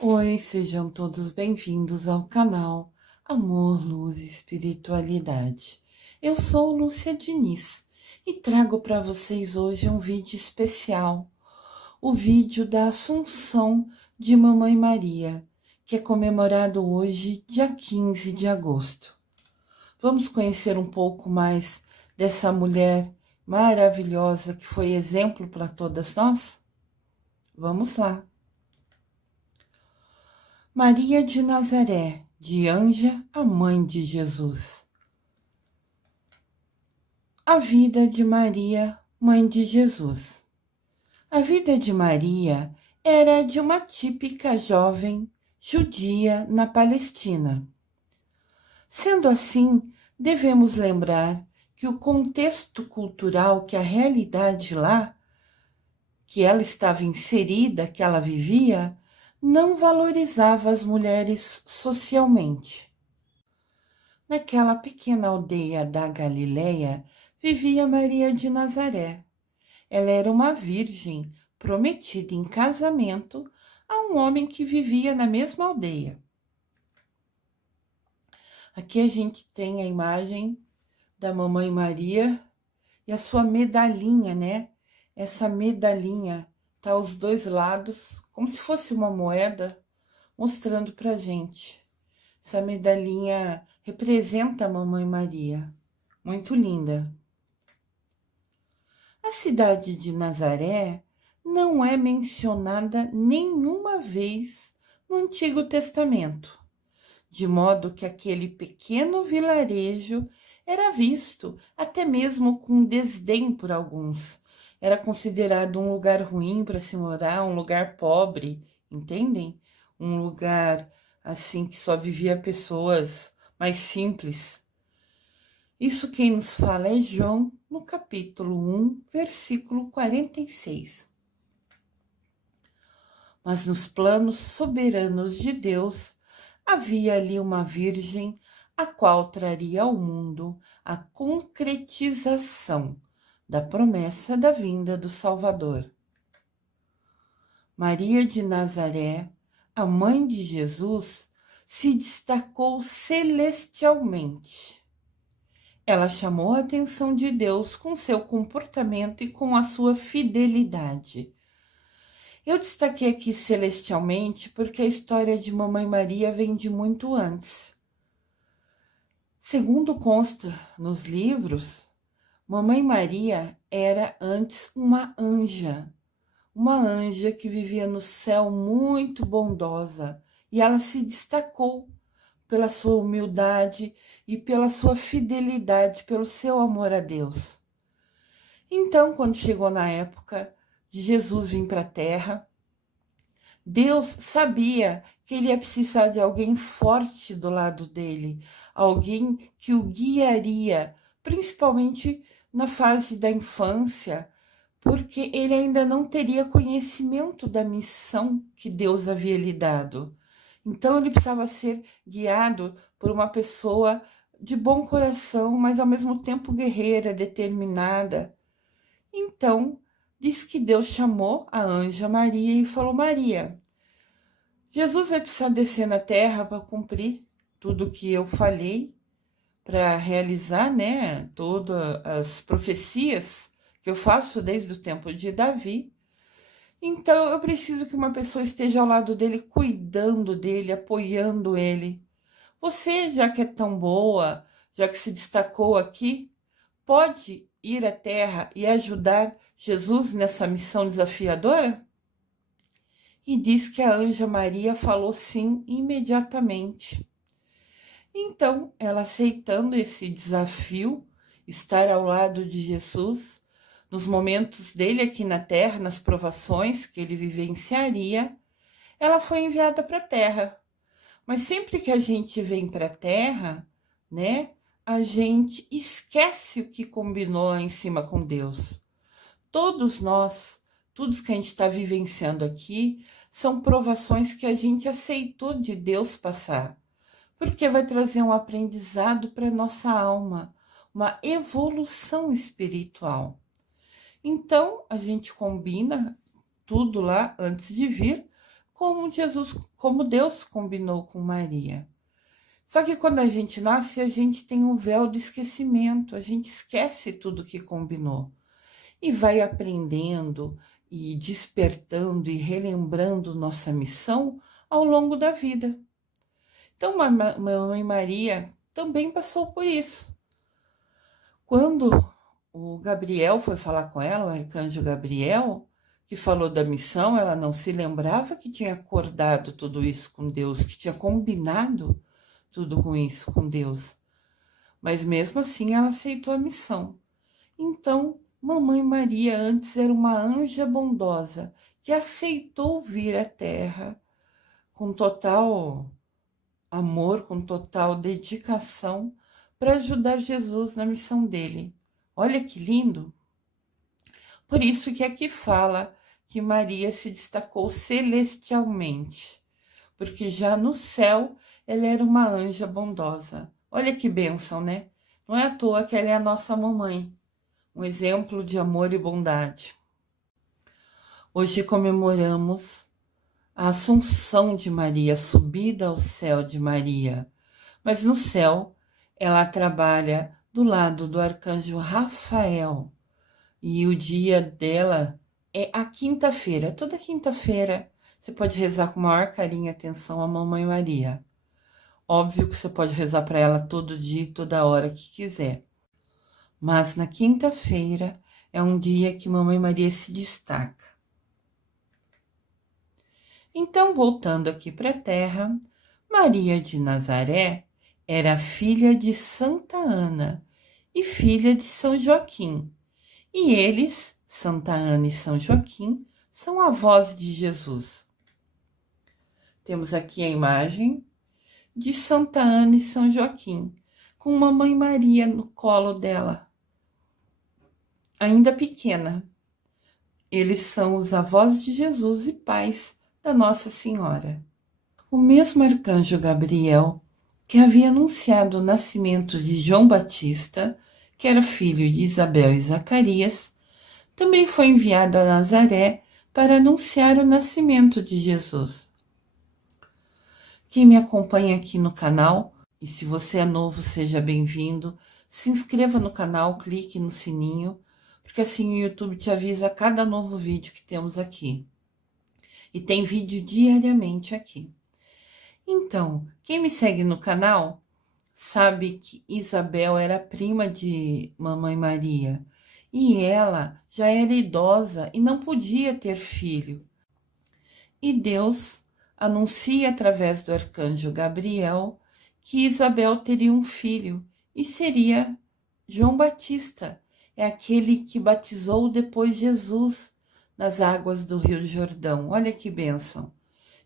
Oi, sejam todos bem-vindos ao canal Amor, Luz e Espiritualidade. Eu sou Lúcia Diniz e trago para vocês hoje um vídeo especial, o vídeo da Assunção de Mamãe Maria, que é comemorado hoje, dia 15 de agosto. Vamos conhecer um pouco mais dessa mulher maravilhosa que foi exemplo para todas nós? Vamos lá! Maria de Nazaré, de Anja, a mãe de Jesus. A vida de Maria, mãe de Jesus. A vida de Maria era de uma típica jovem judia na Palestina. Sendo assim, devemos lembrar que o contexto cultural, que a realidade lá, que ela estava inserida, que ela vivia, não valorizava as mulheres socialmente. Naquela pequena aldeia da Galileia vivia Maria de Nazaré. Ela era uma virgem prometida em casamento a um homem que vivia na mesma aldeia. Aqui a gente tem a imagem da Mamãe Maria e a sua medalhinha, né? Essa medalhinha tá aos dois lados, como se fosse uma moeda, mostrando pra gente. Essa medalhinha representa a Mamãe Maria. Muito linda. A cidade de Nazaré não é mencionada nenhuma vez no Antigo Testamento, de modo que aquele pequeno vilarejo era visto até mesmo com desdém por alguns. Era considerado um lugar ruim para se morar, um lugar pobre, entendem? Um lugar assim que só vivia pessoas mais simples. Isso quem nos fala é João, no capítulo 1, versículo 46. Mas nos planos soberanos de Deus, havia ali uma virgem, a qual traria ao mundo a concretização da promessa da vinda do Salvador. Maria de Nazaré, a mãe de Jesus, se destacou celestialmente. Ela chamou a atenção de Deus com seu comportamento e com a sua fidelidade. Eu destaquei aqui celestialmente porque a história de Mamãe Maria vem de muito antes. Segundo consta nos livros, Mamãe Maria era antes uma anja que vivia no céu muito bondosa, e ela se destacou pela sua humildade e pela sua fidelidade, pelo seu amor a Deus. Então, quando chegou na época de Jesus vir para a Terra, Deus sabia que ele ia precisar de alguém forte do lado dele, alguém que o guiaria, principalmente na fase da infância, porque ele ainda não teria conhecimento da missão que Deus havia lhe dado. Então ele precisava ser guiado por uma pessoa de bom coração, mas ao mesmo tempo guerreira, determinada. Então, diz que Deus chamou a anja Maria e falou: Maria, Jesus vai precisar descer na terra para cumprir tudo o que eu falei, para realizar, né, todas as profecias que eu faço desde o tempo de Davi. Então, eu preciso que uma pessoa esteja ao lado dele, cuidando dele, apoiando ele. Você, já que é tão boa, já que se destacou aqui, pode ir à terra e ajudar Jesus nessa missão desafiadora? E diz que a anja Maria falou sim imediatamente. Então, ela aceitando esse desafio, estar ao lado de Jesus, nos momentos dele aqui na terra, nas provações que ele vivenciaria, ela foi enviada para a terra. Mas sempre que a gente vem para a terra, né, a gente esquece o que combinou lá em cima com Deus. Todos nós, tudo que a gente está vivenciando aqui, são provações que a gente aceitou de Deus passar, porque vai trazer um aprendizado para nossa alma, uma evolução espiritual. Então, a gente combina tudo lá antes de vir como Deus combinou com Maria. Só que quando a gente nasce, a gente tem um véu do esquecimento, a gente esquece tudo que combinou e vai aprendendo e despertando e relembrando nossa missão ao longo da vida. Então, Mamãe Maria também passou por isso. Quando o Gabriel foi falar com ela, o arcanjo Gabriel, que falou da missão, ela não se lembrava que tinha acordado tudo isso com Deus, que tinha combinado tudo com isso com Deus. Mas mesmo assim ela aceitou a missão. Então, Mamãe Maria antes era uma anja bondosa que aceitou vir à Terra com total amor, com total dedicação para ajudar Jesus na missão dele. Olha que lindo! Por isso que aqui fala que Maria se destacou celestialmente, porque já no céu ela era uma anja bondosa. Olha que bênção, né? Não é à toa que ela é a nossa mamãe, um exemplo de amor e bondade. Hoje comemoramos a Assunção de Maria, a subida ao céu de Maria. Mas no céu, ela trabalha do lado do arcanjo Rafael. E o dia dela é a quinta-feira. Toda quinta-feira você pode rezar com maior carinho e atenção a Mamãe Maria. Óbvio que você pode rezar para ela todo dia e toda hora que quiser. Mas na quinta-feira é um dia que Mamãe Maria se destaca. Então, voltando aqui para a Terra, Maria de Nazaré era filha de Santa Ana e filha de São Joaquim. E eles, Santa Ana e São Joaquim, são avós de Jesus. Temos aqui a imagem de Santa Ana e São Joaquim, com Mamãe Maria no colo dela, ainda pequena. Eles são os avós de Jesus e pais da Nossa Senhora. O mesmo arcanjo Gabriel, que havia anunciado o nascimento de João Batista, que era filho de Isabel e Zacarias, também foi enviado a Nazaré para anunciar o nascimento de Jesus. Quem me acompanha aqui no canal, e se você é novo, seja bem-vindo, se inscreva no canal, clique no sininho, porque assim o YouTube te avisa a cada novo vídeo que temos aqui. E tem vídeo diariamente aqui. Então, quem me segue no canal sabe que Isabel era prima de Mamãe Maria e ela já era idosa e não podia ter filho. E Deus anuncia através do arcanjo Gabriel que Isabel teria um filho e seria João Batista, é aquele que batizou depois Jesus nas águas do Rio Jordão. Olha que bênção!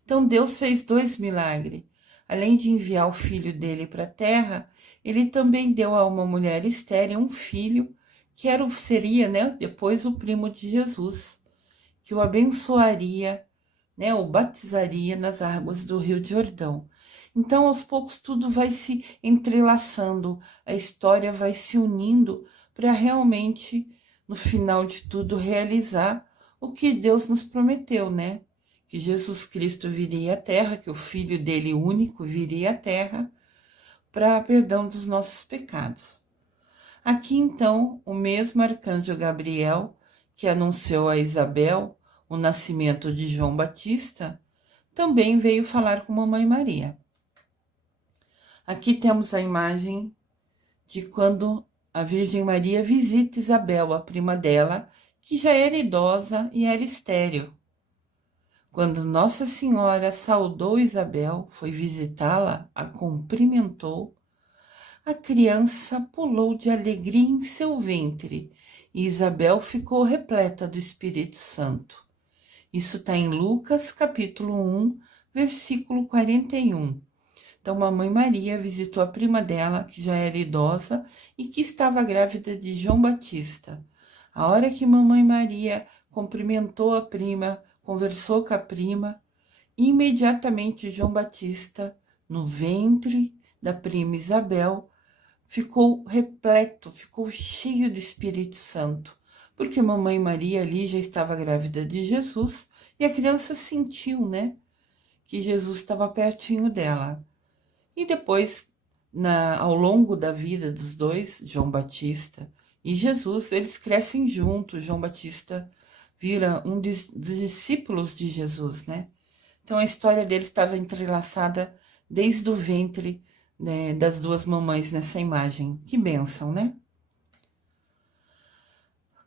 Então Deus fez 2 milagres. Além de enviar o filho dele para a terra, ele também deu a uma mulher estéril um filho que seria, né, depois o primo de Jesus, que o abençoaria, né, o batizaria nas águas do Rio Jordão. Então, aos poucos, tudo vai se entrelaçando, a história vai se unindo para realmente, no final de tudo, realizar o que Deus nos prometeu, né? Que Jesus Cristo viria à Terra, que o Filho dele único viria à Terra para perdão dos nossos pecados. Aqui, então, o mesmo arcanjo Gabriel, que anunciou a Isabel o nascimento de João Batista, também veio falar com Mamãe Maria. Aqui temos a imagem de quando a Virgem Maria visita Isabel, a prima dela, que já era idosa e era estéril. Quando Nossa Senhora saudou Isabel, foi visitá-la, a cumprimentou, a criança pulou de alegria em seu ventre e Isabel ficou repleta do Espírito Santo. Isso está em Lucas, capítulo 1, versículo 41. Então, Mamãe Maria visitou a prima dela, que já era idosa e que estava grávida de João Batista. A hora que Mamãe Maria cumprimentou a prima, conversou com a prima, imediatamente João Batista, no ventre da prima Isabel, ficou repleto, ficou cheio do Espírito Santo, porque Mamãe Maria ali já estava grávida de Jesus e a criança sentiu, né? que Jesus estava pertinho dela. E depois, ao longo da vida dos dois, João Batista e Jesus, eles crescem juntos. João Batista vira um dos discípulos de Jesus, né? Então a história deles estava entrelaçada desde o ventre, né, das duas mamães nessa imagem. Que bênção, né?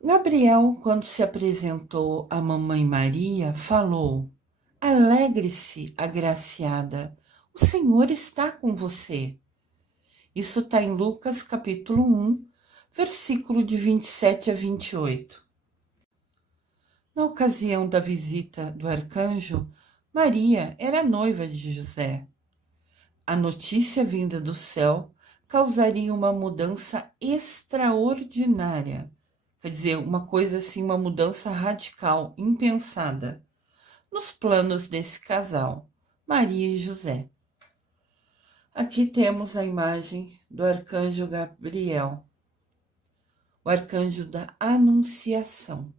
Gabriel, quando se apresentou à mamãe Maria, falou: Alegre-se, agraciada, o Senhor está com você. Isso está em Lucas capítulo 1, versículo de 27 a 28. Na ocasião da visita do arcanjo, Maria era noiva de José. A notícia vinda do céu causaria uma mudança extraordinária. Quer dizer, uma coisa assim, uma mudança radical, impensada, nos planos desse casal, Maria e José. Aqui temos a imagem do arcanjo Gabriel, o arcanjo da Anunciação.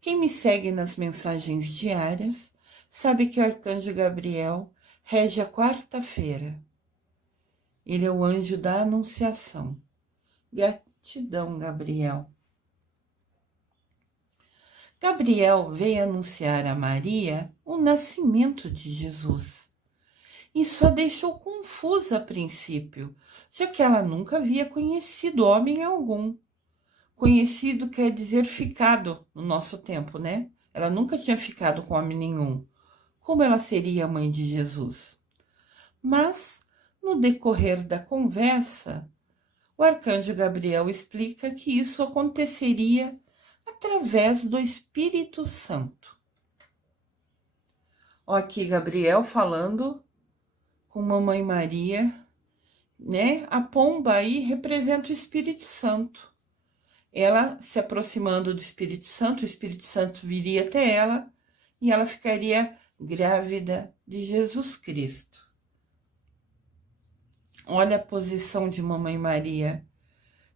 Quem me segue nas mensagens diárias sabe que o arcanjo Gabriel rege a quarta-feira. Ele é o anjo da Anunciação. Gratidão, Gabriel. Gabriel veio anunciar a Maria o nascimento de Jesus. Isso a deixou confusa a princípio, já que ela nunca havia conhecido homem algum. Conhecido quer dizer ficado no nosso tempo, né? Ela nunca tinha ficado com homem nenhum. Como ela seria a mãe de Jesus? Mas, no decorrer da conversa, o arcanjo Gabriel explica que isso aconteceria através do Espírito Santo. Ó, aqui Gabriel falando com mamãe Maria, né? A pomba aí representa o Espírito Santo. Ela se aproximando do Espírito Santo, o Espírito Santo viria até ela e ela ficaria grávida de Jesus Cristo. Olha a posição de mamãe Maria,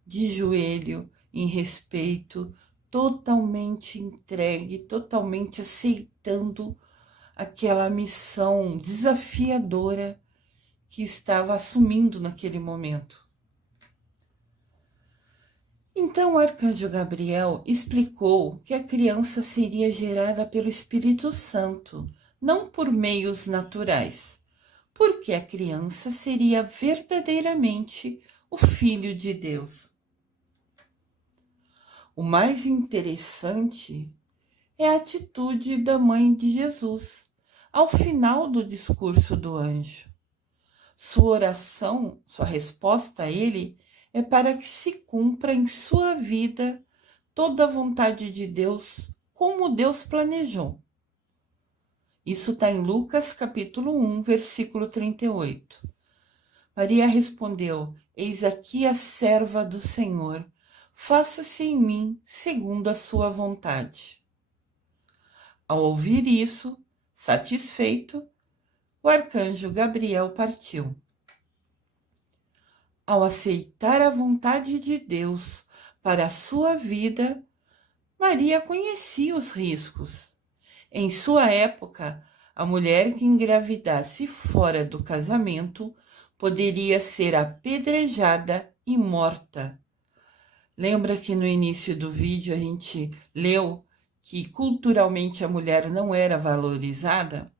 de joelho, em respeito, totalmente entregue, totalmente aceitando aquela missão desafiadora que estava assumindo naquele momento. Então o arcanjo Gabriel explicou que a criança seria gerada pelo Espírito Santo, não por meios naturais, porque a criança seria verdadeiramente o Filho de Deus. O mais interessante é a atitude da mãe de Jesus, ao final do discurso do anjo. Sua oração, sua resposta a ele, é para que se cumpra em sua vida toda a vontade de Deus, como Deus planejou. Isso está em Lucas capítulo 1, versículo 38. Maria respondeu: Eis aqui a serva do Senhor, faça-se em mim segundo a sua vontade. Ao ouvir isso, satisfeito, o arcanjo Gabriel partiu. Ao aceitar a vontade de Deus para a sua vida, Maria conhecia os riscos. Em sua época, a mulher que engravidasse fora do casamento poderia ser apedrejada e morta. Lembra que no início do vídeo a gente leu que culturalmente a mulher não era valorizada?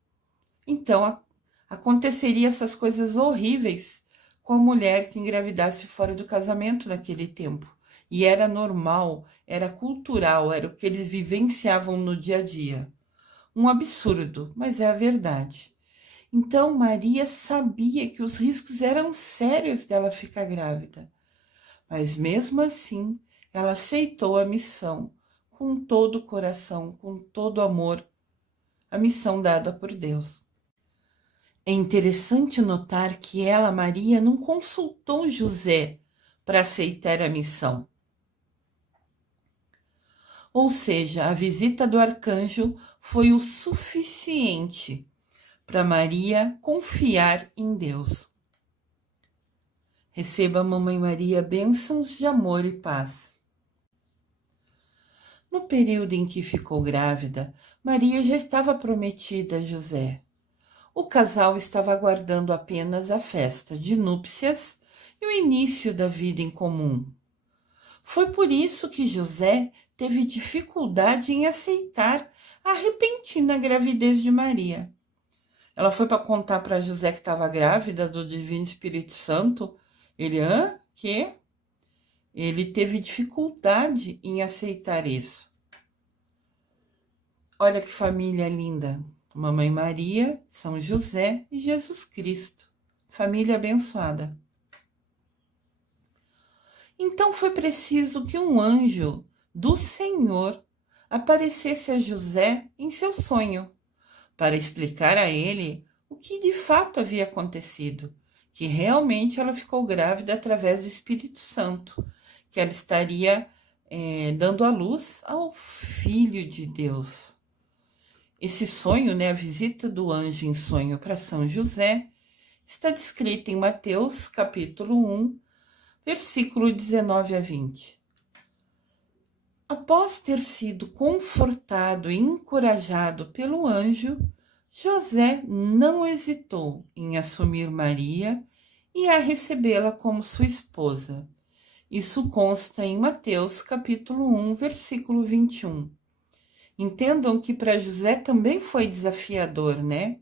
Então, aconteceria essas coisas horríveis com a mulher que engravidasse fora do casamento naquele tempo. E era normal, era cultural, era o que eles vivenciavam no dia a dia. Um absurdo, mas é a verdade. Então, Maria sabia que os riscos eram sérios dela ficar grávida. Mas mesmo assim, ela aceitou a missão com todo o coração, com todo o amor, a missão dada por Deus. É interessante notar que ela, Maria, não consultou José para aceitar a missão. Ou seja, a visita do arcanjo foi o suficiente para Maria confiar em Deus. Receba, mamãe Maria, bênçãos de amor e paz. No período em que ficou grávida, Maria já estava prometida a José. O casal estava aguardando apenas a festa de núpcias e o início da vida em comum. Foi por isso que José teve dificuldade em aceitar a repentina gravidez de Maria. Ela foi para contar para José que estava grávida do Divino Espírito Santo. Ele, quê? Ele teve dificuldade em aceitar isso. Olha que família linda. Mamãe Maria, São José e Jesus Cristo. Família abençoada. Então foi preciso que um anjo do Senhor aparecesse a José em seu sonho, para explicar a ele o que de fato havia acontecido, que realmente ela ficou grávida através do Espírito Santo, que ela estaria dando à luz ao Filho de Deus. Esse sonho, a visita do anjo em sonho para São José, está descrita em Mateus, capítulo 1, versículo 19 a 20. Após ter sido confortado e encorajado pelo anjo, José não hesitou em assumir Maria e a recebê-la como sua esposa. Isso consta em Mateus, capítulo 1, versículo 21. Entendam que para José também foi desafiador, né?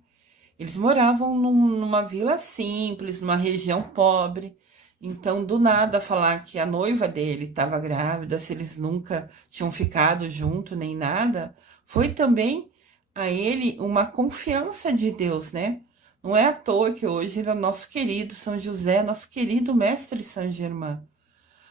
Eles moravam numa vila simples, numa região pobre. Então, do nada, falar que a noiva dele estava grávida, se eles nunca tinham ficado junto nem nada, foi também a ele uma confiança de Deus, né? Não é à toa que hoje ele é o nosso querido São José, nosso querido mestre Saint Germain.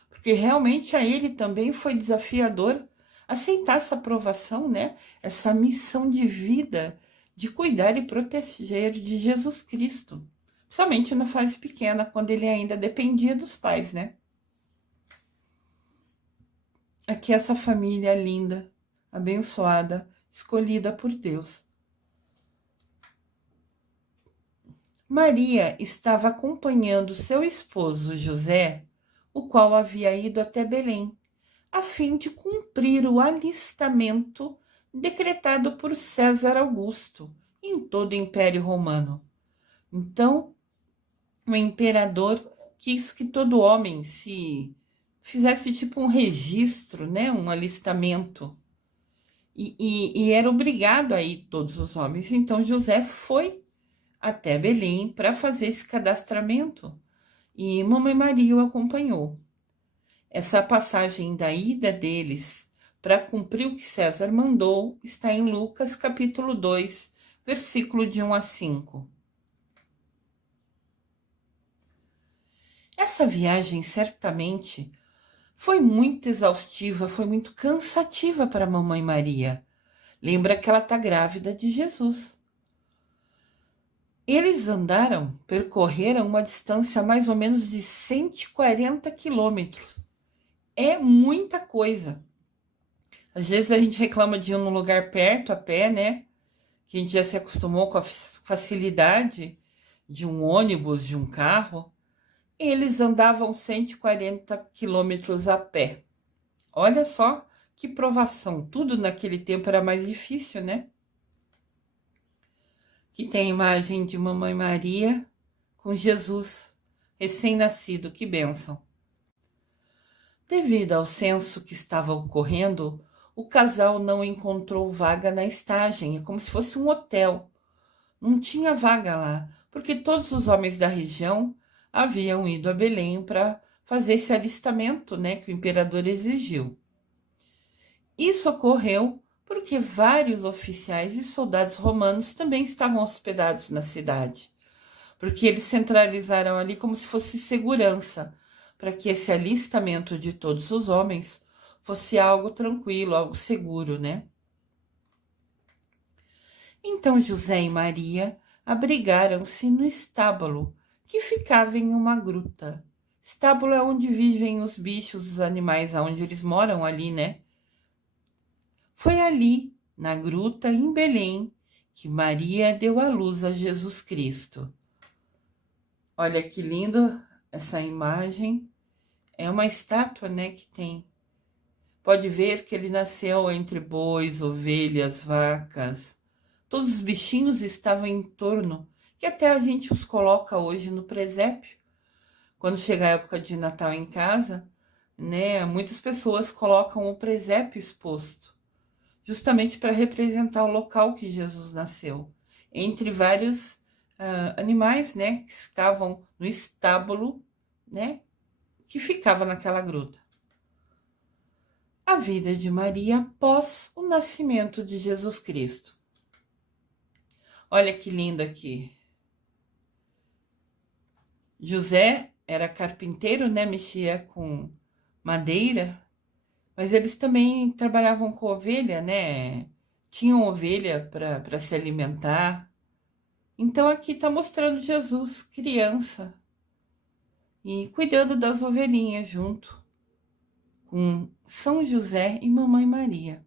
Porque realmente a ele também foi desafiador aceitar essa provação, né? Essa missão de vida de cuidar e proteger de Jesus Cristo. Somente na fase pequena, quando ele ainda dependia dos pais, né? Aqui essa família linda, abençoada, escolhida por Deus. Maria estava acompanhando seu esposo José, o qual havia ido até Belém, a fim de cumprir o alistamento decretado por César Augusto em todo o Império Romano. Então, o imperador quis que todo homem se fizesse tipo um registro, né, um alistamento. E era obrigado a ir todos os homens. Então José foi até Belém para fazer esse cadastramento e Mamãe Maria o acompanhou. Essa passagem da ida deles para cumprir o que César mandou está em Lucas capítulo 2, versículo de 1 a 5. Essa viagem certamente foi muito exaustiva, foi muito cansativa para a Mamãe Maria. Lembra que ela está grávida de Jesus. Eles percorreram uma distância mais ou menos de 140 quilômetros. É muita coisa. Às vezes a gente reclama de ir num lugar perto, a pé, né? Que a gente já se acostumou com a facilidade de um ônibus, de um carro. Eles andavam 140 quilômetros a pé. Olha só que provação. Tudo naquele tempo era mais difícil, né? Aqui tem a imagem de Mamãe Maria com Jesus recém-nascido. Que bênção. Devido ao censo que estava ocorrendo, o casal não encontrou vaga na estagem. É como se fosse um hotel. Não tinha vaga lá, porque todos os homens da região haviam ido a Belém para fazer esse alistamento, né, que o imperador exigiu. Isso ocorreu porque vários oficiais e soldados romanos também estavam hospedados na cidade, porque eles centralizaram ali como se fosse segurança, para que esse alistamento de todos os homens fosse algo tranquilo, algo seguro, né? Então José e Maria abrigaram-se no estábulo, que ficava em uma gruta. Estábulo é onde vivem os bichos, os animais, aonde eles moram ali, né? Foi ali, na gruta em Belém, que Maria deu à luz a Jesus Cristo. Olha que lindo essa imagem. É uma estátua, né, que tem. Pode ver que ele nasceu entre bois, ovelhas, vacas, Todos os bichinhos estavam em torno, que até a gente os coloca hoje no presépio. Quando chega a época de Natal em casa, né, muitas pessoas colocam o presépio exposto, justamente para representar o local que Jesus nasceu, entre vários animais, né, que estavam no estábulo, né, que ficava naquela gruta. A vida de Maria após o nascimento de Jesus Cristo. Olha que lindo aqui. José era carpinteiro, né, mexia com madeira, mas eles também trabalhavam com ovelha, né? Tinham ovelha para se alimentar. Então aqui está mostrando Jesus, criança, e cuidando das ovelhinhas junto com São José e Mamãe Maria.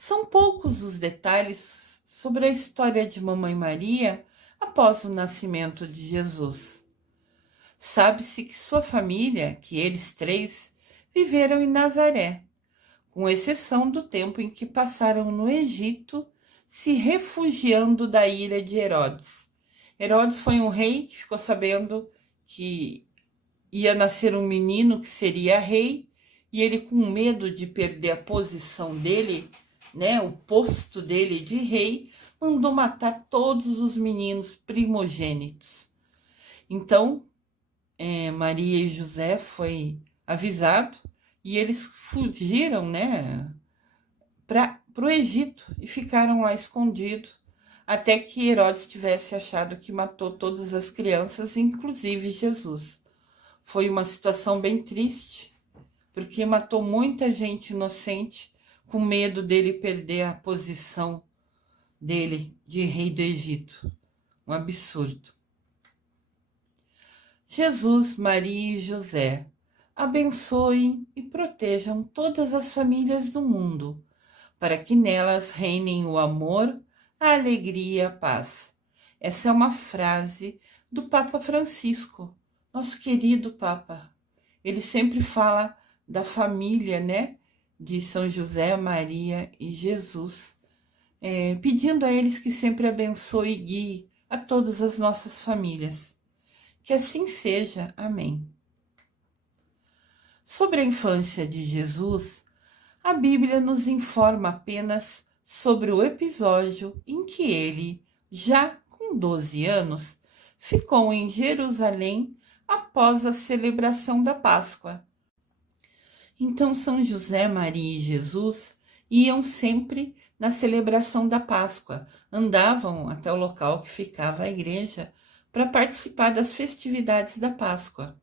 São poucos os detalhes sobre a história de Mamãe Maria após o nascimento de Jesus. Sabe-se que sua família, que eles três, viveram em Nazaré, com exceção do tempo em que passaram no Egito, se refugiando da ira de Herodes. Herodes foi um rei que ficou sabendo que ia nascer um menino que seria rei, e ele, com medo de perder a posição dele, né, o posto dele de rei, mandou matar todos os meninos primogênitos. Então, Maria e José foi avisado e eles fugiram, né, para o Egito e ficaram lá escondidos até que Herodes tivesse achado que matou todas as crianças, inclusive Jesus. Foi uma situação bem triste, porque matou muita gente inocente com medo dele perder a posição dele de rei do Egito. Um absurdo. Jesus, Maria e José, abençoem e protejam todas as famílias do mundo, para que nelas reinem o amor, a alegria e a paz. Essa é uma frase do Papa Francisco, nosso querido Papa. Ele sempre fala da família, né, de São José, Maria e Jesus, pedindo a eles que sempre abençoe e guie a todas as nossas famílias. Que assim seja. Amém. Sobre a infância de Jesus, a Bíblia nos informa apenas sobre o episódio em que ele, já com 12 anos, ficou em Jerusalém após a celebração da Páscoa. Então São José, Maria e Jesus iam sempre na celebração da Páscoa, andavam até o local que ficava a igreja para participar das festividades da Páscoa,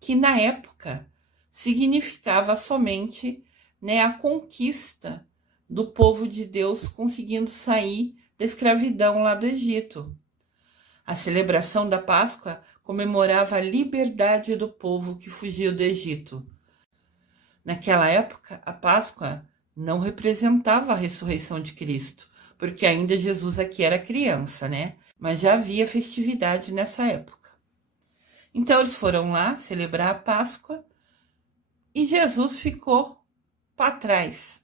que na época significava somente, né, a conquista do povo de Deus conseguindo sair da escravidão lá do Egito. A celebração da Páscoa comemorava a liberdade do povo que fugiu do Egito. Naquela época, a Páscoa não representava a ressurreição de Cristo, porque ainda Jesus aqui era criança, né? Mas já havia festividade nessa época. Então eles foram lá celebrar a Páscoa e Jesus ficou para trás.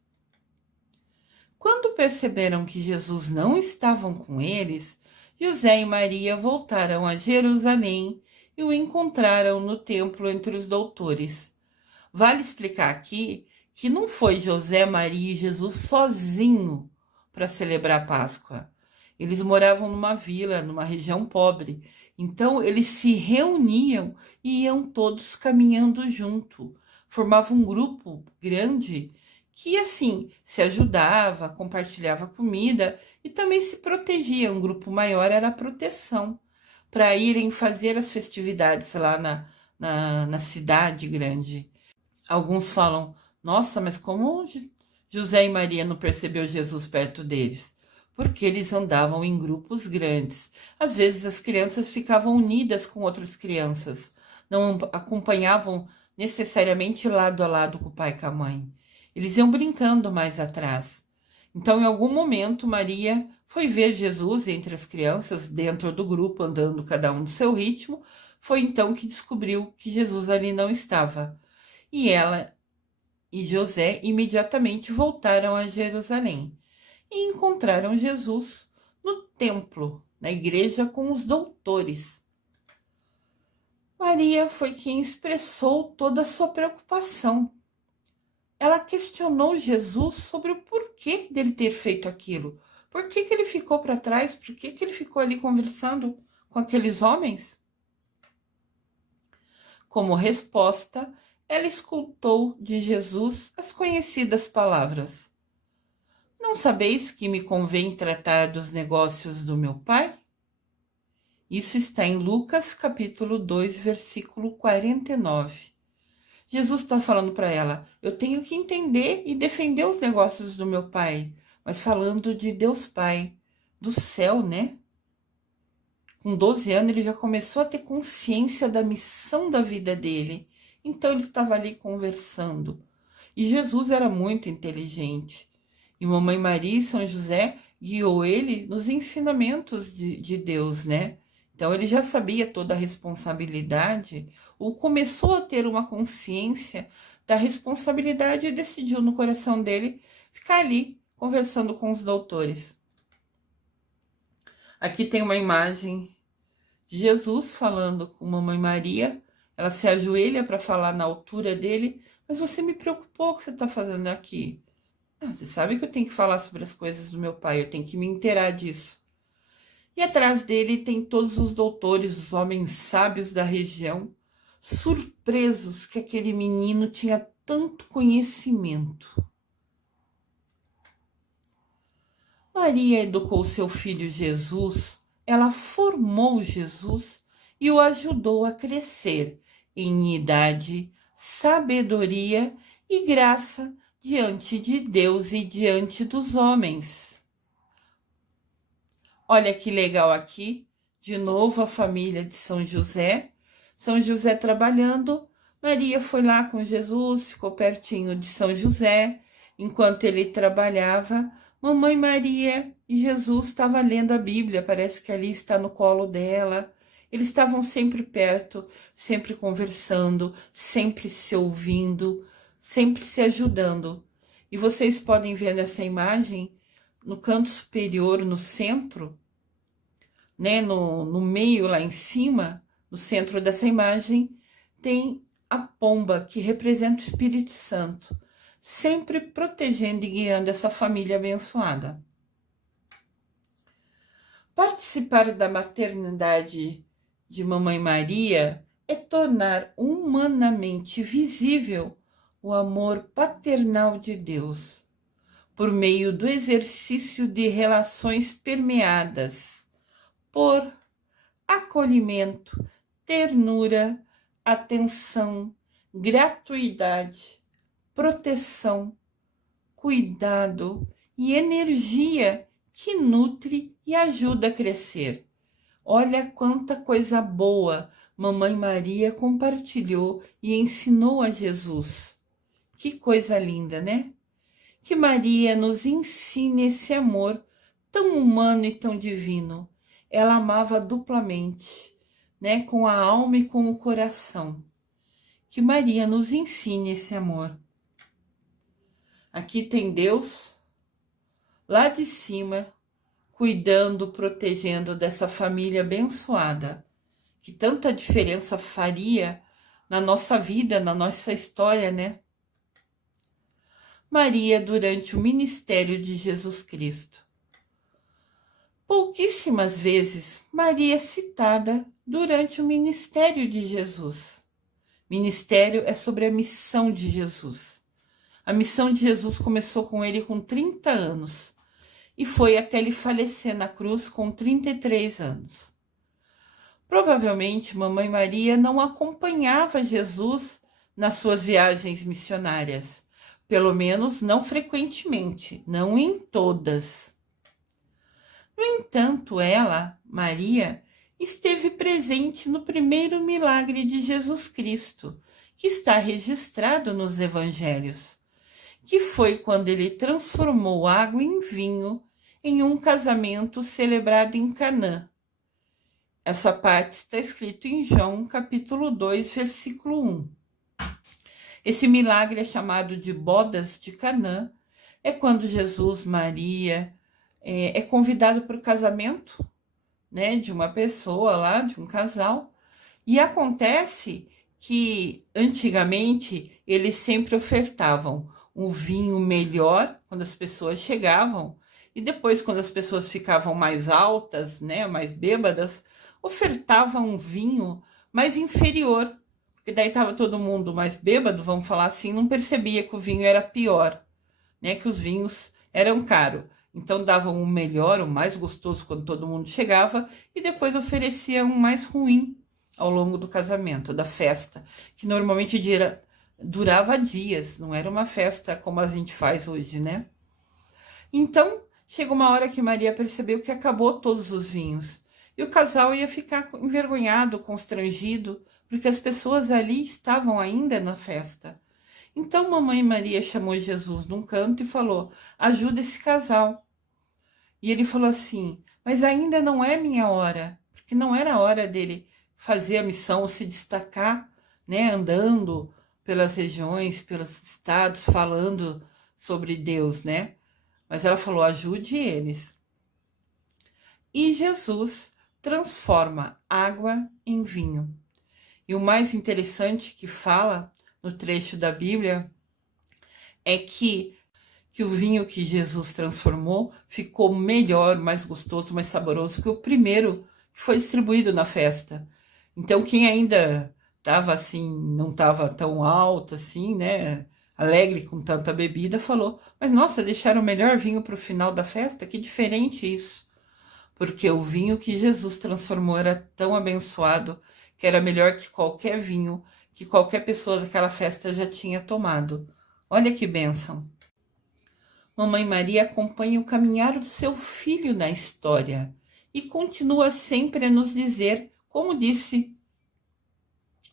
Quando perceberam que Jesus não estava com eles, José e Maria voltaram a Jerusalém e o encontraram no templo entre os doutores. Vale explicar aqui que não foi José, Maria e Jesus sozinho para celebrar a Páscoa. Eles moravam numa vila, numa região pobre. Então, eles se reuniam e iam todos caminhando junto. Formavam um grupo grande que, assim, se ajudava, compartilhava comida e também se protegia. Um grupo maior era a proteção, para irem fazer as festividades lá na cidade grande. Alguns falam, nossa, mas como José e Maria não percebeu Jesus perto deles? Porque eles andavam em grupos grandes. Às vezes as crianças ficavam unidas com outras crianças, não acompanhavam necessariamente lado a lado com o pai e com a mãe. Eles iam brincando mais atrás. Então, em algum momento, Maria foi ver Jesus entre as crianças, dentro do grupo, andando cada um do seu ritmo. Foi então que descobriu que Jesus ali não estava. E ela e José imediatamente voltaram a Jerusalém. e encontraram Jesus no templo, na igreja com os doutores. Maria foi quem expressou toda a sua preocupação. Ela questionou Jesus sobre o porquê dele ter feito aquilo. Por que ele ficou para trás? Por que ele ficou ali conversando com aqueles homens? Como resposta, ela escutou de Jesus as conhecidas palavras: Não sabeis que me convém tratar dos negócios do meu Pai? Isso está em Lucas capítulo 2, versículo 49. Jesus está falando para ela: eu tenho que entender e defender os negócios do meu Pai, mas falando de Deus Pai, do céu, né? Com 12 anos ele já começou a ter consciência da missão da vida dele, então ele estava ali conversando. E Jesus era muito inteligente, e Mamãe Maria e São José guiou ele nos ensinamentos de Deus, né? Então ele já sabia toda a responsabilidade, ou começou a ter uma consciência da responsabilidade e decidiu no coração dele ficar ali conversando com os doutores. Aqui tem uma imagem de Jesus falando com Mamãe Maria. Ela se ajoelha para falar na altura dele. Mas você me preocupou, o que você está fazendo aqui? Você sabe que eu tenho que falar sobre as coisas do meu pai, eu tenho que me inteirar disso. E atrás dele tem todos os doutores, os homens sábios da região, surpresos que aquele menino tinha tanto conhecimento. Maria educou seu filho Jesus, ela formou Jesus e o ajudou a crescer em idade, sabedoria e graça diante de Deus e diante dos homens. Olha que legal aqui, de novo a família de São José. São José trabalhando, Maria foi lá com Jesus, ficou pertinho de São José. Enquanto ele trabalhava, Mamãe Maria e Jesus estavam lendo a Bíblia, parece que ali está no colo dela. Eles estavam sempre perto, sempre conversando, sempre se ouvindo, sempre se ajudando. E vocês podem ver nessa imagem, no canto superior, no centro, né, no meio lá em cima, no centro dessa imagem, tem a pomba que representa o Espírito Santo, sempre protegendo e guiando essa família abençoada. Participar da maternidade de Mamãe Maria é tornar humanamente visível o amor paternal de Deus, por meio do exercício de relações permeadas por acolhimento, ternura, atenção, gratuidade, proteção, cuidado e energia que nutre e ajuda a crescer. Olha quanta coisa boa Mamãe Maria compartilhou e ensinou a Jesus. Que coisa linda, né? Que Maria nos ensine esse amor tão humano e tão divino. Ela amava duplamente, né? Com a alma e com o coração. Que Maria nos ensine esse amor. Aqui tem Deus, lá de cima, cuidando, protegendo dessa família abençoada, que tanta diferença faria na nossa vida, na nossa história, né? Maria durante o ministério de Jesus Cristo. Pouquíssimas vezes Maria é citada durante o ministério de Jesus. Ministério é sobre a missão de Jesus. A missão de Jesus começou com ele com 30 anos e foi até ele falecer na cruz com 33 anos. Provavelmente, Mamãe Maria não acompanhava Jesus nas suas viagens missionárias. Pelo menos não frequentemente, não em todas. No entanto, ela, Maria, esteve presente no primeiro milagre de Jesus Cristo, que está registrado nos evangelhos, que foi quando ele transformou água em vinho em um casamento celebrado em Canaã. Essa parte está escrita em João, capítulo 2, versículo 1. Esse milagre é chamado de Bodas de Canaã. É quando Jesus, Maria, é convidado para o casamento, né, de uma pessoa lá, de um casal, e acontece que antigamente eles sempre ofertavam um vinho melhor quando as pessoas chegavam, e depois, quando as pessoas ficavam mais altas, né, mais bêbadas, ofertavam um vinho mais inferior, porque daí estava todo mundo mais bêbado, vamos falar assim, não percebia que o vinho era pior, né, que os vinhos eram caros. Então davam o melhor, o mais gostoso quando todo mundo chegava, e depois ofereciam um mais ruim ao longo do casamento, da festa, que normalmente durava dias, não era uma festa como a gente faz hoje, né? Então, chegou uma hora que Maria percebeu que acabou todos os vinhos, e o casal ia ficar envergonhado, constrangido, porque as pessoas ali estavam ainda na festa. Então, mamãe Maria chamou Jesus num canto e falou: ajuda esse casal. E ele falou assim: mas ainda não é minha hora, porque não era a hora dele fazer a missão ou se destacar, né, andando pelas regiões, pelos estados, falando sobre Deus, né? Mas ela falou: ajude eles. E Jesus transforma água em vinho. E o mais interessante que fala no trecho da Bíblia é que o vinho que Jesus transformou ficou melhor, mais gostoso, mais saboroso que o primeiro que foi distribuído na festa. Então, quem ainda estava assim, não estava tão alto assim, né, alegre com tanta bebida, falou: mas nossa, deixaram o melhor vinho para o final da festa? Que diferente isso. Porque o vinho que Jesus transformou era tão abençoado que era melhor que qualquer vinho que qualquer pessoa daquela festa já tinha tomado. Olha que bênção. Mamãe Maria acompanha o caminhar do seu filho na história e continua sempre a nos dizer, como disse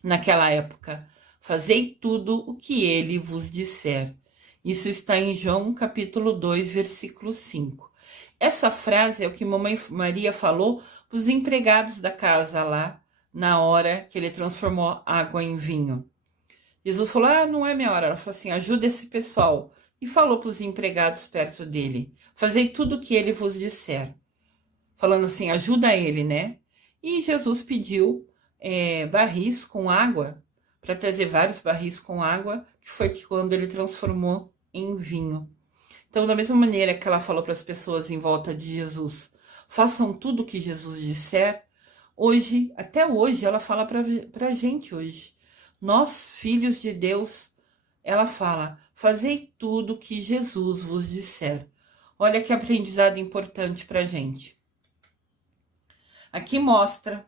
naquela época: fazei tudo o que ele vos disser. Isso está em João capítulo 2, versículo 5. Essa frase é o que Mamãe Maria falou para os empregados da casa lá, na hora que ele transformou água em vinho. Jesus falou: ah, não é minha hora. Ela falou assim: ajuda esse pessoal. E falou para os empregados perto dele: fazei tudo o que ele vos disser. Falando assim: ajuda ele, né? E Jesus pediu barris com água, para trazer vários barris com água, que foi quando ele transformou em vinho. Então, da mesma maneira que ela falou para as pessoas em volta de Jesus: façam tudo o que Jesus disser, hoje, até hoje, ela fala para a gente hoje. Nós, filhos de Deus, ela fala: fazei tudo o que Jesus vos disser. Olha que aprendizado importante para a gente. Aqui mostra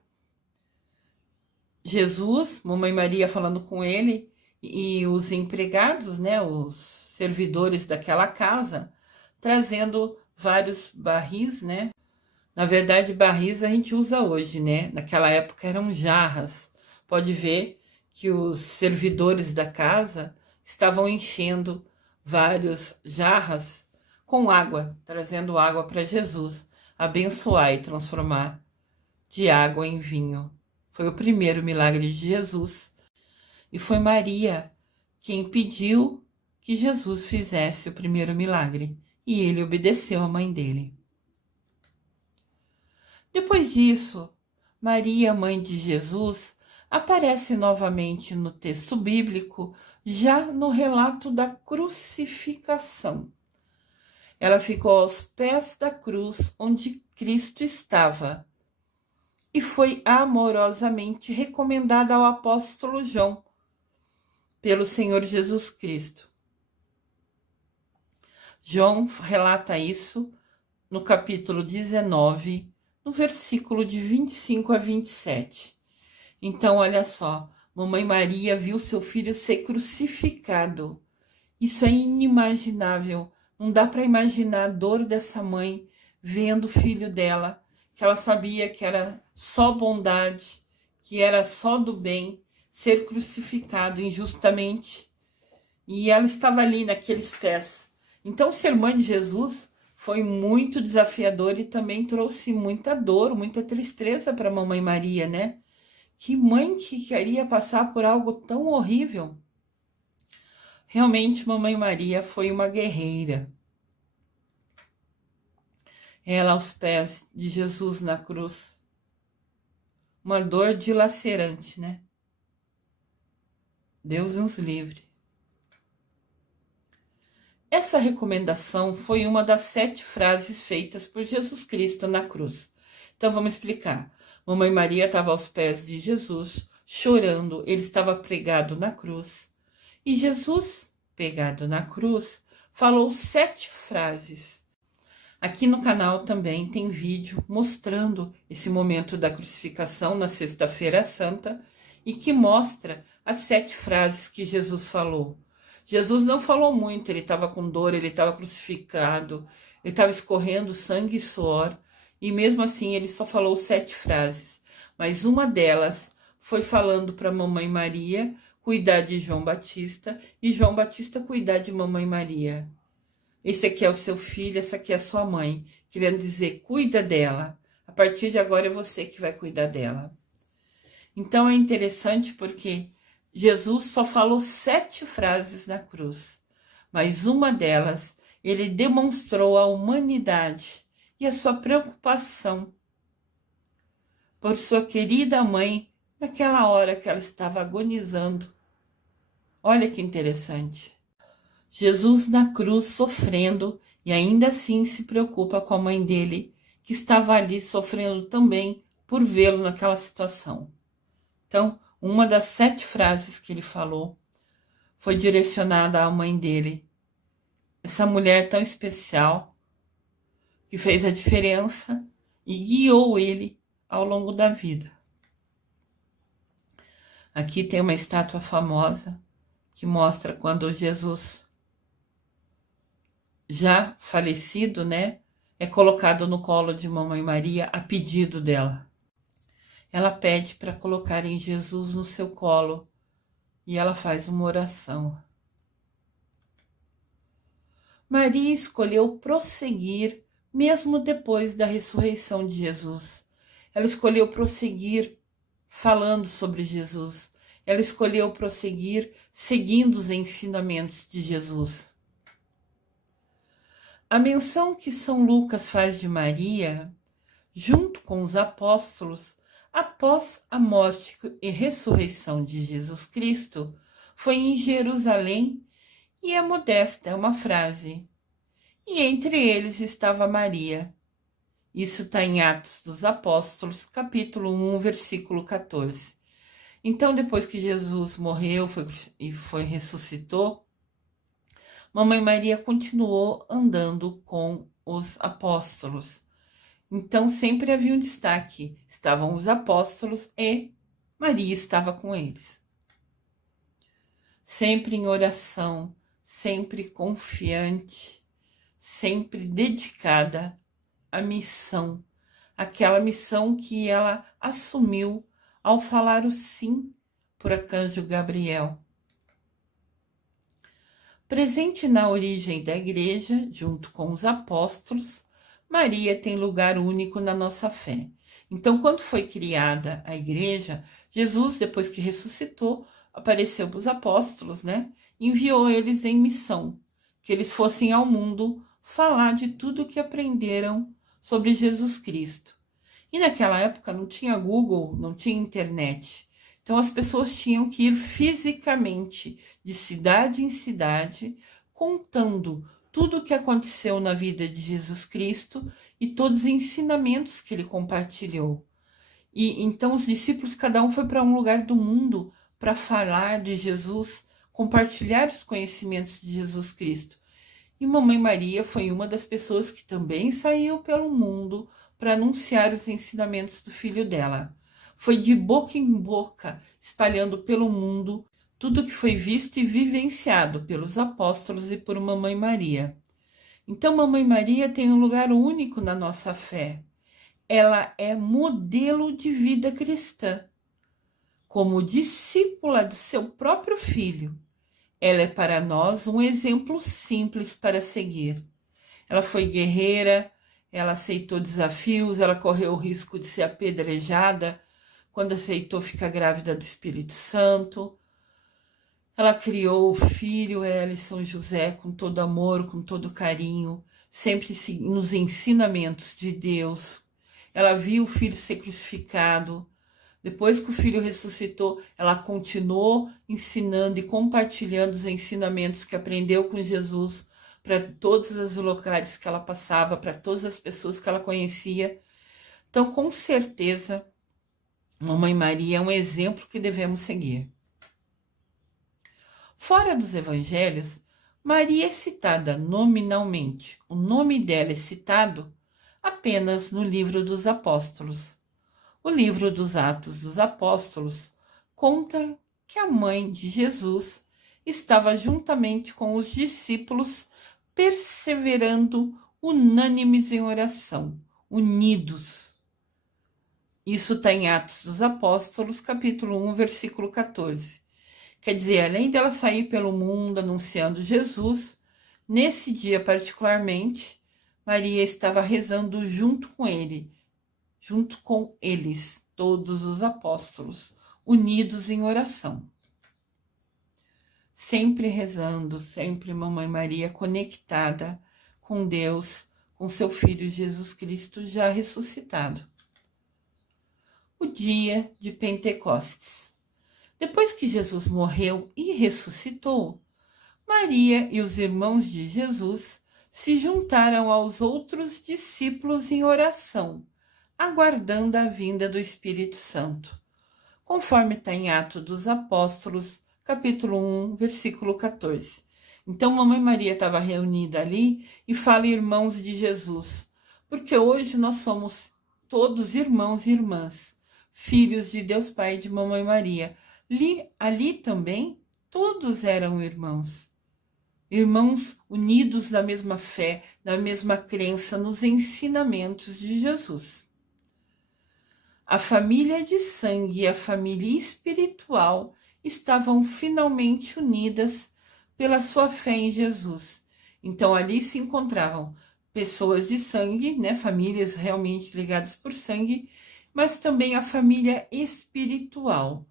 Jesus, Mamãe Maria falando com ele, e os empregados, né, os servidores daquela casa, trazendo vários barris, né? Na verdade, barris a gente usa hoje, né? Naquela época eram jarras. Pode ver que os servidores da casa estavam enchendo vários jarras com água, trazendo água para Jesus abençoar e transformar de água em vinho. Foi o primeiro milagre de Jesus. E foi Maria quem pediu que Jesus fizesse o primeiro milagre. E ele obedeceu à mãe dele. Depois disso, Maria, mãe de Jesus, aparece novamente no texto bíblico, já no relato da crucificação. Ela ficou aos pés da cruz onde Cristo estava e foi amorosamente recomendada ao apóstolo João pelo Senhor Jesus Cristo. João relata isso no capítulo 19, no versículo de 25 a 27. Então, olha só, Mamãe Maria viu seu filho ser crucificado. Isso é inimaginável. Não dá para imaginar a dor dessa mãe vendo o filho dela, que ela sabia que era só bondade, que era só do bem, ser crucificado injustamente. E ela estava ali naqueles pés. Então, ser mãe de Jesus foi muito desafiador e também trouxe muita dor, muita tristeza para a Mamãe Maria, né? Que mãe que queria passar por algo tão horrível? Realmente, Mamãe Maria foi uma guerreira. ela aos pés de Jesus na cruz. Uma dor dilacerante, né? Deus nos livre. Essa recomendação foi uma das 7 frases feitas por Jesus Cristo na cruz. Então vamos explicar. Mamãe Maria estava aos pés de Jesus, chorando, ele estava pregado na cruz. E Jesus, pregado na cruz, falou 7 frases. Aqui no canal também tem vídeo mostrando esse momento da crucificação na Sexta-feira Santa e que mostra as 7 frases que Jesus falou. Jesus não falou muito, ele estava com dor, ele estava crucificado, ele estava escorrendo sangue e suor, e mesmo assim ele só falou 7 frases. Mas uma delas foi falando para a Mamãe Maria cuidar de João Batista e João Batista cuidar de Mamãe Maria. Esse aqui é o seu filho, essa aqui é a sua mãe, querendo dizer, cuida dela. A partir de agora é você que vai cuidar dela. Então é interessante porque Jesus só falou 7 frases na cruz, mas uma delas ele demonstrou a humanidade e a sua preocupação por sua querida mãe naquela hora que ela estava agonizando. Olha que interessante. Jesus na cruz sofrendo e ainda assim se preocupa com a mãe dele, que estava ali sofrendo também por vê-lo naquela situação. Então, uma das 7 frases que ele falou foi direcionada à mãe dele. Essa mulher tão especial que fez a diferença e guiou ele ao longo da vida. Aqui tem uma estátua famosa que mostra quando Jesus, já falecido, né, é colocado no colo de Mamãe Maria a pedido dela. Ela pede para colocarem Jesus no seu colo e ela faz uma oração. Maria escolheu prosseguir mesmo depois da ressurreição de Jesus. Ela escolheu prosseguir falando sobre Jesus. Ela escolheu prosseguir seguindo os ensinamentos de Jesus. A menção que São Lucas faz de Maria, junto com os apóstolos, após a morte e ressurreição de Jesus Cristo, foi em Jerusalém e é modesta, é uma frase. E entre eles estava Maria. Isso está em Atos dos Apóstolos, capítulo 1, versículo 14. Então, depois que Jesus morreu e ressuscitou, Mamãe Maria continuou andando com os apóstolos. Então, sempre havia um destaque. Estavam os apóstolos e Maria estava com eles. Sempre em oração, sempre confiante, sempre dedicada à missão. Aquela missão que ela assumiu ao falar o sim por arcanjo Gabriel. Presente na origem da igreja, junto com os apóstolos, Maria tem lugar único na nossa fé. Então, quando foi criada a igreja, Jesus, depois que ressuscitou, apareceu para os apóstolos, né? Enviou eles em missão, que eles fossem ao mundo falar de tudo o que aprenderam sobre Jesus Cristo. E naquela época não tinha Google, não tinha internet. Então as pessoas tinham que ir fisicamente, de cidade em cidade, contando tudo o que aconteceu na vida de Jesus Cristo e todos os ensinamentos que ele compartilhou. E então os discípulos, cada um foi para um lugar do mundo para falar de Jesus, compartilhar os conhecimentos de Jesus Cristo. E Mamãe Maria foi uma das pessoas que também saiu pelo mundo para anunciar os ensinamentos do filho dela. Foi de boca em boca, espalhando pelo mundo tudo que foi visto e vivenciado pelos apóstolos e por Mamãe Maria. Então, Mamãe Maria tem um lugar único na nossa fé. Ela é modelo de vida cristã. Como discípula do seu próprio filho, ela é para nós um exemplo simples para seguir. Ela foi guerreira, ela aceitou desafios, ela correu o risco de ser apedrejada quando aceitou ficar grávida do Espírito Santo. Ela criou o filho, ela e São José, com todo amor, com todo carinho, sempre nos ensinamentos de Deus. Ela viu o filho ser crucificado. Depois que o filho ressuscitou, ela continuou ensinando e compartilhando os ensinamentos que aprendeu com Jesus para todos os lugares que ela passava, para todas as pessoas que ela conhecia. Então, com certeza, Mamãe Maria é um exemplo que devemos seguir. Fora dos evangelhos, Maria é citada nominalmente. O nome dela é citado apenas no livro dos Apóstolos. O livro dos Atos dos Apóstolos conta que a mãe de Jesus estava juntamente com os discípulos, perseverando unânimes em oração, unidos. Isso está em Atos dos Apóstolos, capítulo 1, versículo 14. Quer dizer, além dela sair pelo mundo anunciando Jesus, nesse dia particularmente, Maria estava rezando junto com eles, todos os apóstolos, unidos em oração. Sempre rezando, sempre Mamãe Maria conectada com Deus, com seu Filho Jesus Cristo já ressuscitado. O dia de Pentecostes. Depois que Jesus morreu e ressuscitou, Maria e os irmãos de Jesus se juntaram aos outros discípulos em oração, aguardando a vinda do Espírito Santo, conforme está em Atos dos Apóstolos, capítulo 1, versículo 14. Então, Mamãe Maria estava reunida ali e fala irmãos de Jesus, porque hoje nós somos todos irmãos e irmãs, filhos de Deus Pai e de Mamãe Maria. Ali também, todos eram irmãos. Irmãos unidos na mesma fé, na mesma crença, nos ensinamentos de Jesus. A família de sangue e a família espiritual estavam finalmente unidas pela sua fé em Jesus. Então ali se encontravam pessoas de sangue, né, famílias realmente ligadas por sangue, mas também a família espiritual.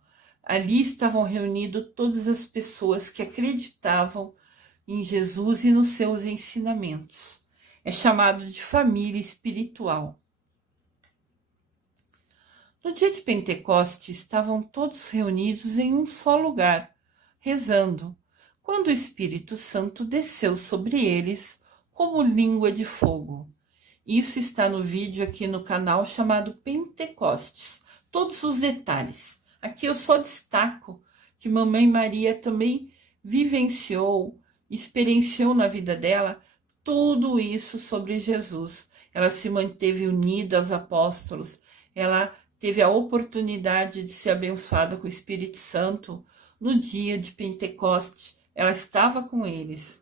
Ali estavam reunidas todas as pessoas que acreditavam em Jesus e nos seus ensinamentos. É chamado de família espiritual. No dia de Pentecostes, estavam todos reunidos em um só lugar, rezando, quando o Espírito Santo desceu sobre eles como língua de fogo. Isso está no vídeo aqui no canal chamado Pentecostes. Todos os detalhes. Aqui eu só destaco que Mamãe Maria também vivenciou, experienciou na vida dela tudo isso sobre Jesus. Ela se manteve unida aos apóstolos, ela teve a oportunidade de ser abençoada com o Espírito Santo no dia de Pentecostes. Ela estava com eles.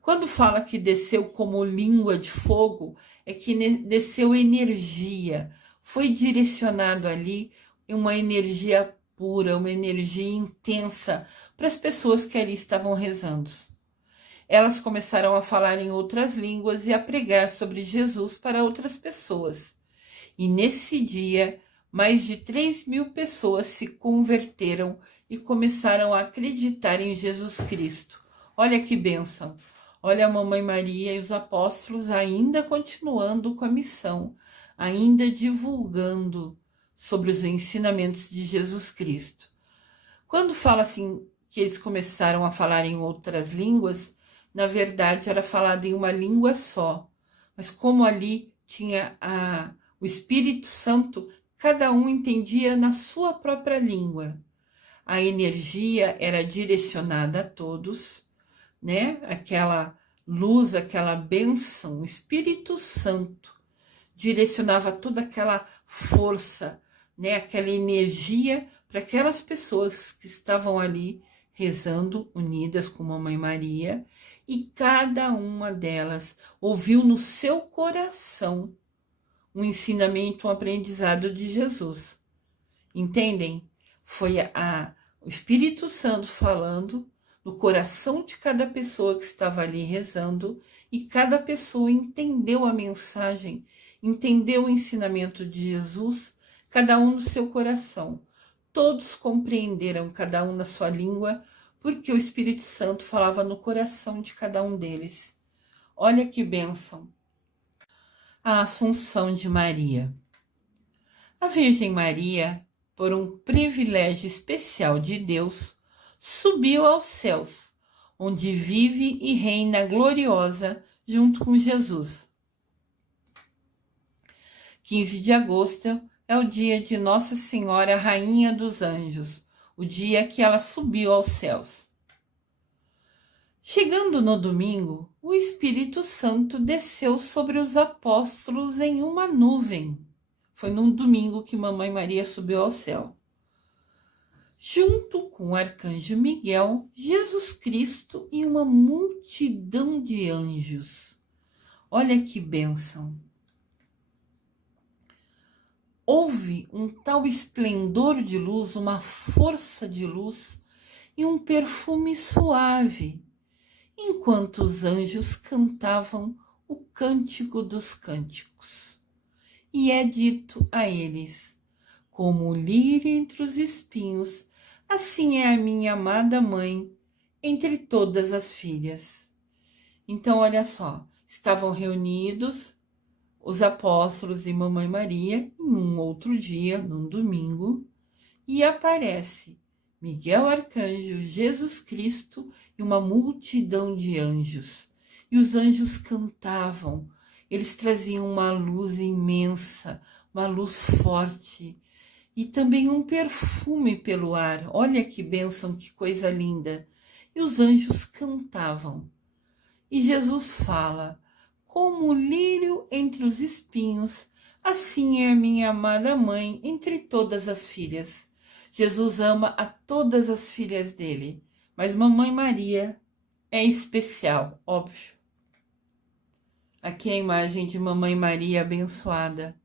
Quando fala que desceu como língua de fogo, é que desceu energia. Foi direcionado ali uma energia pura, uma energia intensa para as pessoas que ali estavam rezando. Elas começaram a falar em outras línguas e a pregar sobre Jesus para outras pessoas. E nesse dia, mais de 3.000 pessoas se converteram e começaram a acreditar em Jesus Cristo. Olha que bênção! Olha a Mamãe Maria e os apóstolos ainda continuando com a missão, ainda divulgando sobre os ensinamentos de Jesus Cristo. Quando fala assim que eles começaram a falar em outras línguas, na verdade era falado em uma língua só. Mas como ali tinha o Espírito Santo, cada um entendia na sua própria língua. A energia era direcionada a todos, né? Aquela luz, aquela bênção, o Espírito Santo direcionava toda aquela força, né? Aquela energia para aquelas pessoas que estavam ali rezando, unidas com Mamãe Maria, e cada uma delas ouviu no seu coração um ensinamento, um aprendizado de Jesus. Entendem? Foi o Espírito Santo falando no coração de cada pessoa que estava ali rezando, e cada pessoa entendeu a mensagem, entendeu o ensinamento de Jesus, cada um no seu coração. Todos compreenderam, cada um na sua língua, porque o Espírito Santo falava no coração de cada um deles. Olha que bênção! A Assunção de Maria. A Virgem Maria, por um privilégio especial de Deus, subiu aos céus, onde vive e reina gloriosa junto com Jesus. 15 de agosto é o dia de Nossa Senhora Rainha dos Anjos, o dia que ela subiu aos céus. Chegando no domingo, o Espírito Santo desceu sobre os apóstolos em uma nuvem. Foi num domingo que Mamãe Maria subiu ao céu. Junto com o arcanjo Miguel, Jesus Cristo e uma multidão de anjos. Olha que bênção! Houve um tal esplendor de luz, uma força de luz e um perfume suave, enquanto os anjos cantavam o cântico dos cânticos. E é dito a eles: como o lírio entre os espinhos, assim é a minha amada mãe entre todas as filhas. Então, olha só, estavam reunidos os apóstolos e Mamãe Maria em um outro dia, num domingo, e aparece Miguel Arcanjo, Jesus Cristo e uma multidão de anjos. E os anjos cantavam, eles traziam uma luz imensa, uma luz forte e também um perfume pelo ar. Olha que bênção, que coisa linda! E os anjos cantavam. E Jesus fala: como o lírio entre os espinhos, assim é a minha amada mãe entre todas as filhas. Jesus ama a todas as filhas dele, mas Mamãe Maria é especial, óbvio. Aqui é a imagem de Mamãe Maria abençoada.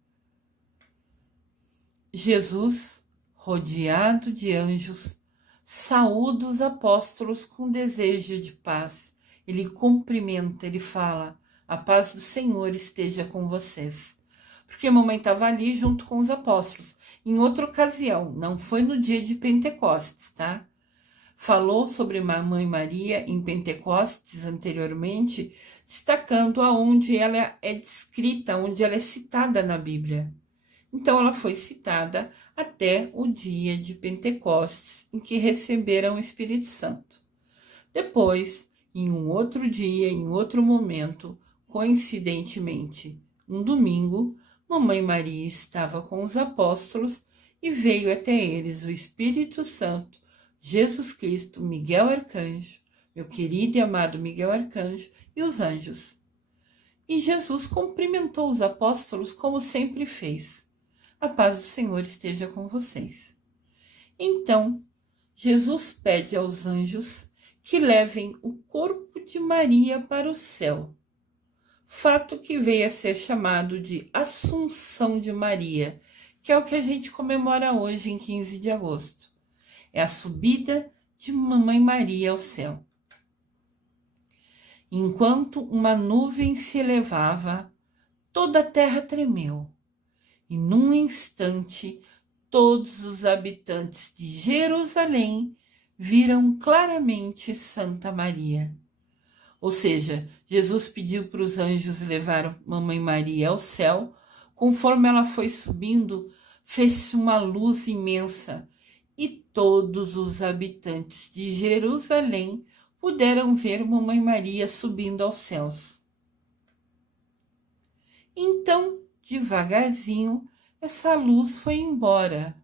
Jesus, rodeado de anjos, saúda os apóstolos com desejo de paz. Ele cumprimenta, ele fala: a paz do Senhor esteja com vocês. Porque a mamãe estava ali junto com os apóstolos. Em outra ocasião, não foi no dia de Pentecostes, tá? Falou sobre Mamãe Maria em Pentecostes anteriormente, destacando aonde ela é descrita, onde ela é citada na Bíblia. Então ela foi citada até o dia de Pentecostes, em que receberam o Espírito Santo. Depois, em um outro dia, em outro momento, coincidentemente, um domingo, Mamãe Maria estava com os apóstolos e veio até eles o Espírito Santo, Jesus Cristo, Miguel Arcanjo, meu querido e amado Miguel Arcanjo, e os anjos. E Jesus cumprimentou os apóstolos como sempre fez. A paz do Senhor esteja com vocês. Então, Jesus pede aos anjos que levem o corpo de Maria para o céu. Fato que veio a ser chamado de Assunção de Maria, que é o que a gente comemora hoje em 15 de agosto. É a subida de Mamãe Maria ao céu. Enquanto uma nuvem se elevava, toda a terra tremeu. E num instante, todos os habitantes de Jerusalém viram claramente Santa Maria. Ou seja, Jesus pediu para os anjos levar Mamãe Maria ao céu. Conforme ela foi subindo, fez-se uma luz imensa e todos os habitantes de Jerusalém puderam ver Mamãe Maria subindo aos céus. Então, devagarzinho, essa luz foi embora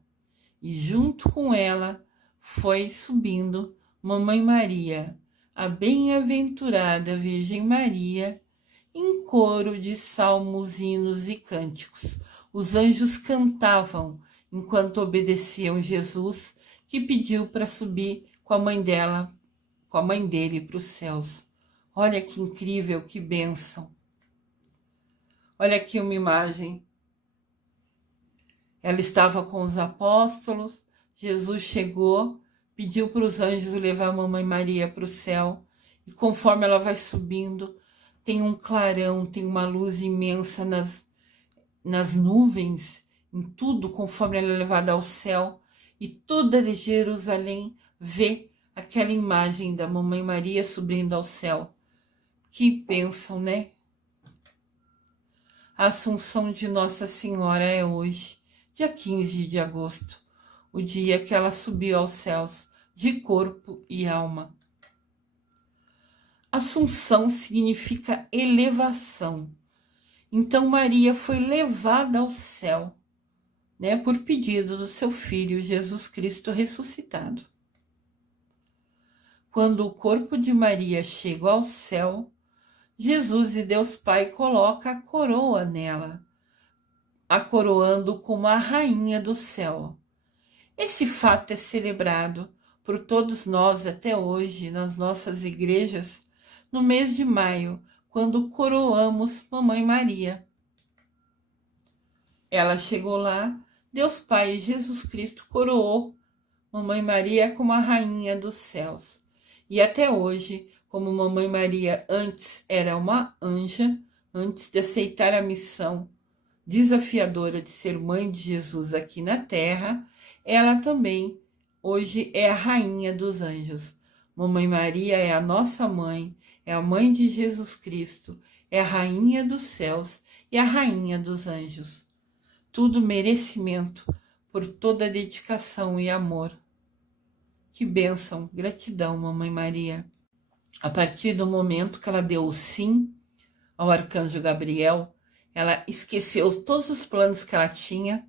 e junto com ela foi subindo Mamãe Maria, a bem-aventurada Virgem Maria, em coro de salmos, hinos e cânticos. Os anjos cantavam enquanto obedeciam Jesus, que pediu para subir com a mãe dela, com a mãe dele para os céus. Olha que incrível, que bênção! Olha aqui uma imagem. Ela estava com os apóstolos, Jesus chegou, pediu para os anjos levar a Mamãe Maria para o céu, e conforme ela vai subindo, tem um clarão, tem uma luz imensa nas nuvens, em tudo, conforme ela é levada ao céu, e toda Jerusalém vê aquela imagem da Mamãe Maria subindo ao céu. Que bênção, né? A Assunção de Nossa Senhora é hoje, dia 15 de agosto, o dia que ela subiu aos céus de corpo e alma. Assunção significa elevação. Então Maria foi levada ao céu, né, por pedido do seu filho Jesus Cristo ressuscitado. Quando o corpo de Maria chega ao céu, Jesus e Deus Pai coloca a coroa nela, a coroando como a rainha do céu. Esse fato é celebrado por todos nós até hoje nas nossas igrejas no mês de maio, quando coroamos Mamãe Maria. Ela chegou lá, Deus Pai e Jesus Cristo coroou Mamãe Maria como a rainha dos céus. E até hoje, como Mamãe Maria antes era uma anja, antes de aceitar a missão desafiadora de ser mãe de Jesus aqui na terra, ela também hoje é a rainha dos anjos. Mamãe Maria é a nossa mãe, é a mãe de Jesus Cristo, é a rainha dos céus e a rainha dos anjos. Tudo merecimento por toda a dedicação e amor. Que bênção, gratidão, Mamãe Maria. A partir do momento que ela deu o sim ao arcanjo Gabriel, ela esqueceu todos os planos que ela tinha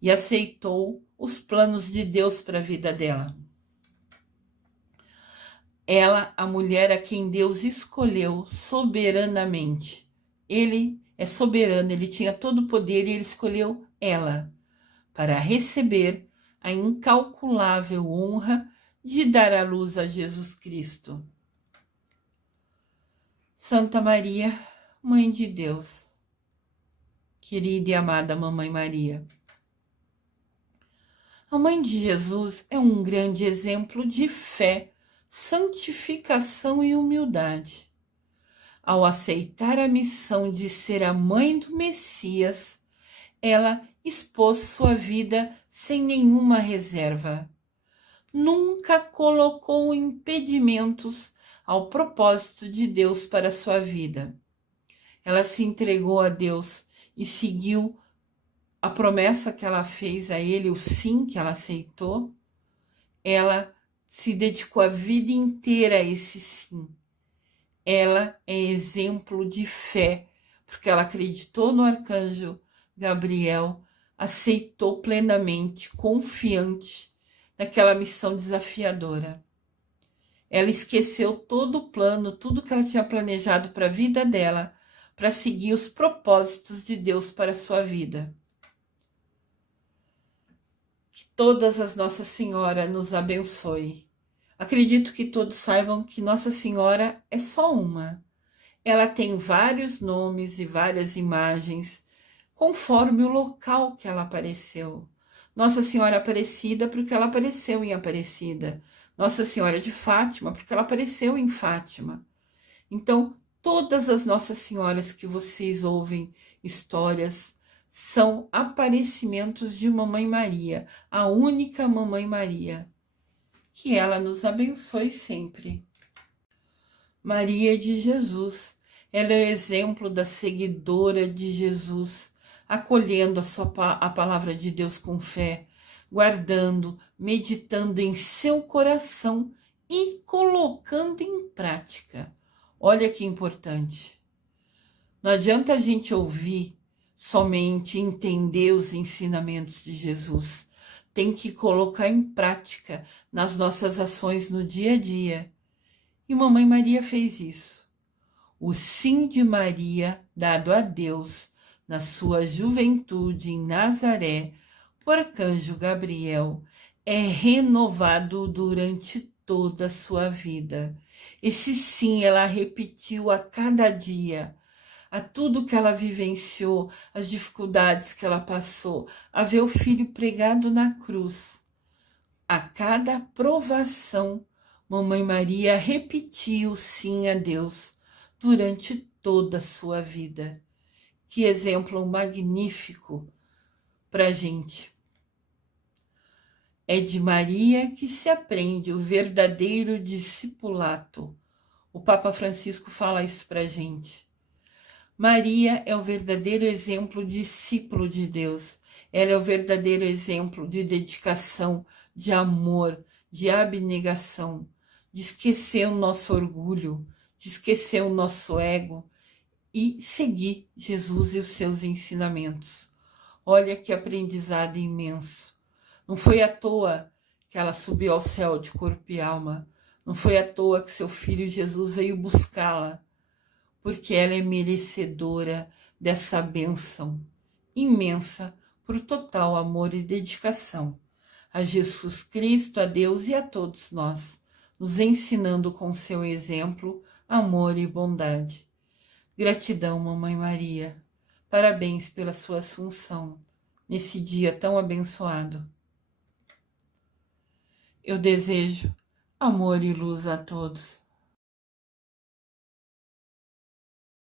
e aceitou os planos de Deus para a vida dela. Ela, a mulher a quem Deus escolheu soberanamente. Ele é soberano, ele tinha todo o poder e ele escolheu ela para receber a incalculável honra de dar à luz a Jesus Cristo. Santa Maria, Mãe de Deus, querida e amada Mamãe Maria. A Mãe de Jesus é um grande exemplo de fé, santificação e humildade. Ao aceitar a missão de ser a mãe do Messias, ela expôs sua vida sem nenhuma reserva. Nunca colocou impedimentos ao propósito de Deus para sua vida. Ela se entregou a Deus e seguiu a promessa que ela fez a ele, o sim que ela aceitou. Ela se dedicou a vida inteira a esse sim. Ela é exemplo de fé, porque ela acreditou no arcanjo Gabriel, aceitou plenamente, confiante naquela missão desafiadora. Ela esqueceu todo o plano, tudo que ela tinha planejado para a vida dela, para seguir os propósitos de Deus para a sua vida. Que todas as Nossa Senhora nos abençoe. Acredito que todos saibam que Nossa Senhora é só uma. Ela tem vários nomes e várias imagens, conforme o local que ela apareceu. Nossa Senhora Aparecida, porque ela apareceu em Aparecida. Nossa Senhora de Fátima, porque ela apareceu em Fátima. Então, todas as Nossas Senhoras que vocês ouvem histórias são aparecimentos de Mamãe Maria, a única Mamãe Maria. Que ela nos abençoe sempre. Maria de Jesus, ela é o exemplo da seguidora de Jesus, acolhendo a palavra de Deus com fé, guardando, meditando em seu coração e colocando em prática. Olha que importante. Não adianta a gente ouvir somente, entender os ensinamentos de Jesus. Tem que colocar em prática nas nossas ações no dia a dia. E Mamãe Maria fez isso. O sim de Maria, dado a Deus na sua juventude em Nazaré, por arcanjo Gabriel, é renovado durante toda a sua vida. Esse sim ela repetiu a cada dia, a tudo que ela vivenciou, as dificuldades que ela passou, a ver o filho pregado na cruz. A cada provação, Mamãe Maria repetiu sim a Deus durante toda a sua vida. Que exemplo magnífico para a gente. É de Maria que se aprende o verdadeiro discipulato, O Papa Francisco fala isso pra gente. Maria é o verdadeiro exemplo de discípulo de Deus. Ela é o verdadeiro exemplo de dedicação, de amor, de abnegação, de esquecer o nosso orgulho, de esquecer o nosso ego e seguir Jesus e os seus ensinamentos. Olha que aprendizado imenso. Não foi à toa que ela subiu ao céu de corpo e alma. Não foi à toa que seu filho Jesus veio buscá-la, porque ela é merecedora dessa bênção imensa por total amor e dedicação a Jesus Cristo, a Deus e a todos nós, nos ensinando com seu exemplo, amor e bondade. Gratidão, Mamãe Maria. Parabéns pela sua assunção nesse dia tão abençoado. Eu desejo amor e luz a todos.